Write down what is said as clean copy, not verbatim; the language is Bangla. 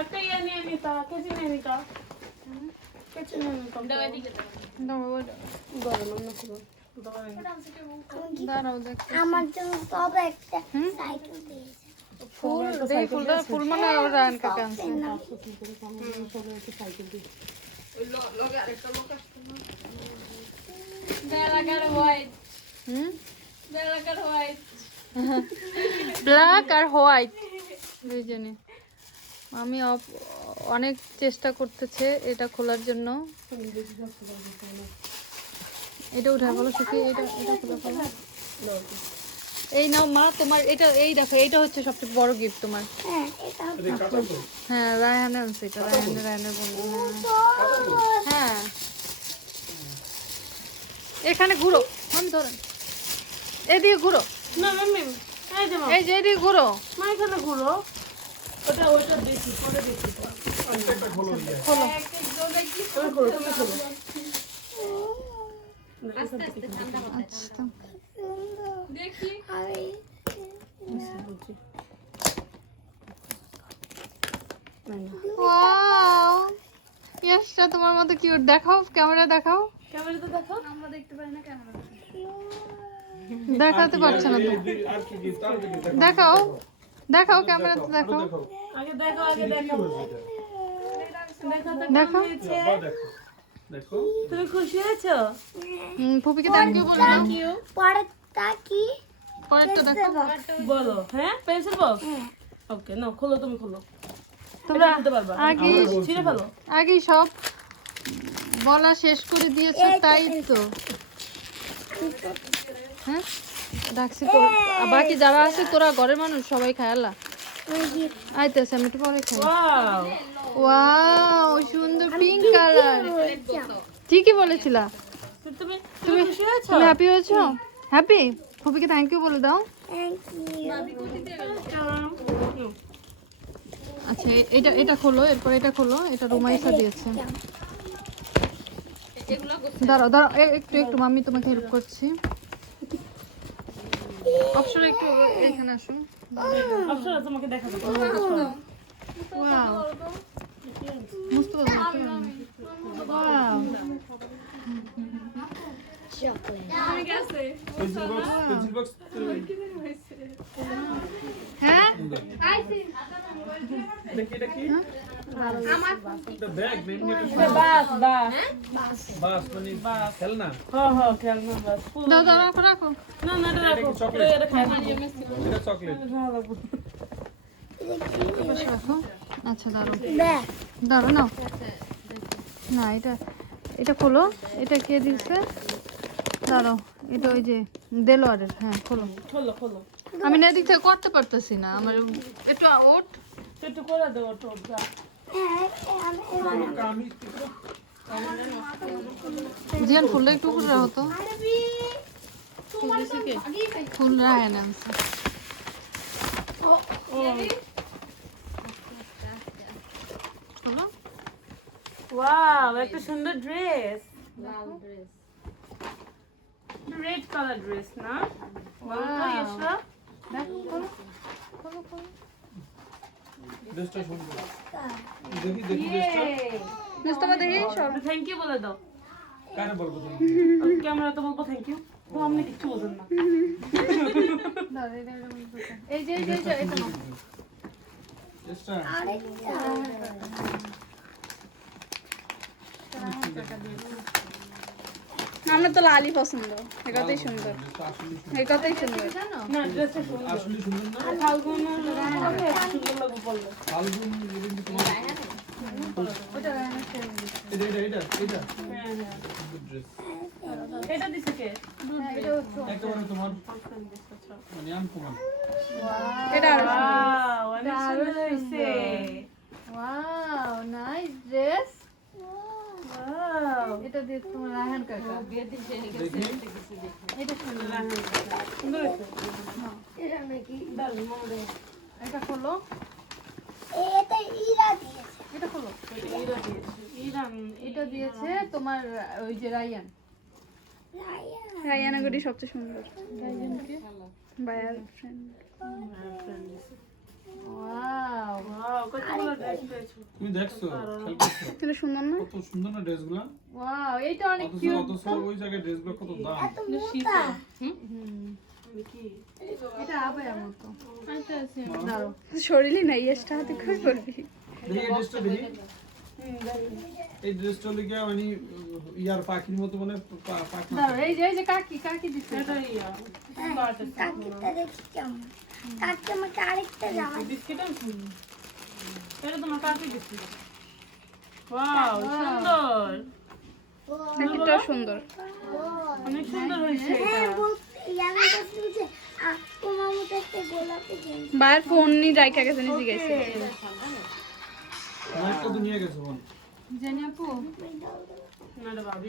একটা ইয়ে নিয়ে নিতা, কেচি নিয়ে নিতা। কেচি নিয়ে নিতা। গরম না পুরো। দাঁড়াও দেখ আমার জন্য সব একটা সাইকেল দিয়েছে। ফুল মানে ওর রায়ন কাকা আনছে ব্ল্যাক আর হোয়াইট দুইজনে। আমি অনেক চেষ্টা করতেছে এটা খোলার জন্য। এটা উঠে বলো সুখী, এটা এটা খোলা ফেলো। এই নাও মা তোমার এটা, এই দেখো এইটা হচ্ছে সবচেয়ে বড় গিফট তোমার। হ্যাঁ, এটা হ্যাঁ রায়হান আনছে এটা, রায়হানের বন্ধু। হ্যাঁ এখানে ঘুরো, আমি ধরেন এদিকে ঘুরো। না মাম্মি, এই যে এই যে এদিকে ঘুরো। মা এখানে ঘুরো। ওটা দেখি, পরে দেখি। খোলো তুমি খোলো। আচ্ছা দেখি আমি ওয়াও ইয়েসটা তোমার মতো কিউট। দেখাও ক্যামেরা, দেখাও। ক্যামেরাতে দেখো। আমরা দেখতে পাই না ক্যামেরা। দেখাতে পারছে না তো। দেখাও দেখাও ক্যামেরাতে দেখাও। আগে দেখো, আগে দেখো। দেখো তো দেখো। কেমন হয়েছে? তুমি খুশি হয়েছো? ফুপিকে থ্যাংক ইউ বলে দাও। পরেরটা কি? পরেরটা দেখো। বলো। হ্যাঁ, পেন্সিল বক্স। হ্যাঁ, ওকে, নাও খোলো, তুমি খোলো। তোমরা এটা খুলতে পারবা? আগেই ছিঁড়ে ফেলো। আগেই সব বলা শেষ করে দিয়েছো, তাই তো। হ্যাঁ ডাকছি তো, বাকি যারা আছে তোরা ঘরের মানুষ সবাই খায়ালা আইতেছে। আমি একটু পরে খাই। ওয়াও, ওয়াও সুন্দর পিঙ্ক কালার। ঠিকই বলেছিলা। তুমি তুমি খুশি হয়েছো? তুমি হ্যাপি হয়েছো? হ্যাপি? ফুপিকে থ্যাংক ইউ বলে দাও। Thank you. আচ্ছা এটা এটা খোলো, এরপর এটা খোলো। এটা রুমাইসা দিয়েছে। দাঁড়াও দাঁড়াও একটু একটু মাম্মি তোমাকে হেল্প করছি। অপশন একটু এখানে আসো। অপশন আছে, তোমাকে দেখাবো। ওয়াও মস্ত ওয়াও হ্যাঁ খেলনা বাস। দাও দাও রাখো রাখো। না না, এটা রাখো। এটা খাই না। রাখো। আচ্ছা দাঁড়াও দেখ, দাঁড়াও নাও। না এটা এটা খোলো। এটা কে দিচ্ছে? দাঁড়াও এটা ওই যে দেলোয়ারের। হ্যাঁ খোলো। খোলো, খোলো। আমি না এদিক থেকে করতে পারতেছি না, আমার একটু ওঠ। একটু করে দেবো তো। জিয়ান ফুলটা একটু উপরে রাখো তো। ফুল রাখে না হলো। ওয়াও, একটা সুন্দর ড্রেস। রেড কালার ড্রেস না? বলো তো ইয়েশরা। দেখো খোলো খোলো খোলো। মুস্তাফা দেখি সব। থ্যাংক ইউ বলে দাও। কারে বলবো তুমি? ক্যামেরা তো বলবো থ্যাংক ইউ। তো আপনি কিছু বোঝেন না। এই যে এই যে এটা নাও। চেষ্টা। আরেকটা। আমরা তো লালই পছন্দ, এ কথাই সুন্দর, এ কথাই সুন্দর। না, ড্রেসটা সুন্দর। আসলে সুন্দর না? ফাল্গুন সুন্দর লাগবে বললো। ফাল্গুন যেদিন তোমার এটা হ্যাঁ হ্যাঁ। সুন্দর ড্রেস। এটা দিছে কে? একেবারে তোমার মানে আনকমন। এটা আরো ওয়াও, অনেক সুন্দর হয়েছে। Wow nice dress. ওয়াও, এটা দিয়ে তোমার রায়হান কাকা। দেখি এটা সুন্দর। সুন্দর হয়েছে। এটা নাকি? দারুণ, মনে দেয়। এটা খোলো। এটা ইরা দিয়েছে। এটা খোলো। ইরা দিয়েছে। ইরান, এটা দিয়েছে তোমার ওই যে রায়ান। রায়ানাগুড়ি সবচেয়ে সুন্দর, রায়ানকে বায়ার ফ্রেন্ড। ওয়াও তুমি দেখছো খেয়াল করছো? এটা সুন্দর না? কত সুন্দর না ড্রেসগুলো, ওয়াও এইটা অনেক অথচ ওই জায়গায় ড্রেসগুলো কত দাম। এত মোটা এটা আবায়া মতো আচ্ছা আছে দাঁড়ো শরীরই নাই এসটা হাতে করে পড়বি। দেখি এই ড্রেসটা দেখি, এই ড্রেসটা লিখে মানে ইয়ার পাখির মতো মানে পাখনা। দাঁড়ো এই যে কাকি দিচ্ছে এটা ইয়া কাকিটা দেখি কেমন কাকি আমাকে আরেকটা জামা বিস্কিট আছে এটা তোমার কাকে দিচ্ছি ওয়াও সুন্দর প্যাকেটটাও সুন্দর। অনেক সুন্দর হয়েছে হ্যাঁ বলতে ইয়ানা বলছে তোমার মতো একটা গোলাপি জিনিস বাইরের ফোন নিয়ে রাইখা গেছে নিজে গেছে। আমার একটা তো নিয়ে গেছে বোন। জানি আপু না রে ভাবি